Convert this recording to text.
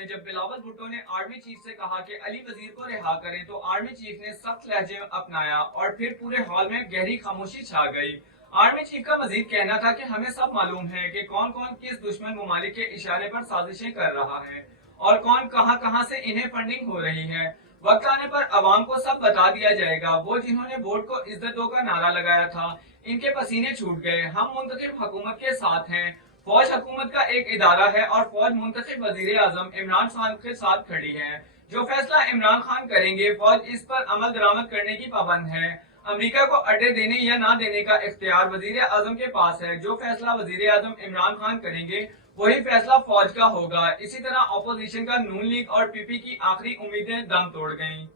में जब बिलावल भुट्टो ने आर्मी चीफ से कहा कि अली वजीर को रिहा करें तो आर्मी चीफ ने सख्त लहजे अपनाया और फिर पूरे हॉल में गहरी खामोशी छा गई। आर्मी चीफ का मजीद कहना था कि हमें सब मालूम है कि कौन कौन किस दुश्मन ममालिक के इशारे पर साजिशें कर रहा है और कौन कहां कहां से इन्हें फंडिंग हो रही है। वक्त आने पर अवाम को सब बता दिया जाएगा। वो जिन्होंने वोट को इज्जत दो का नारा लगाया था, इनके पसीने छूट गए। हम मुंतखब हुकूमत के साथ हैं। फौज हुकूमत का एक इदारा है और फौज मुंतखब वजीर आजम इमरान खान के साथ खड़ी है। जो फैसला इमरान खान करेंगे फौज इस पर अमल दरामद करने की पाबंद है। अमेरिका को अड्डे देने या ना देने का इख्तियार वजीर आजम के पास है। जो फैसला वजीर आजम इमरान खान करेंगे वही फैसला फौज का होगा। इसी तरह अपोजिशन का नून लीग और पीपी की आखिरी उम्मीदें दम तोड़ गईं।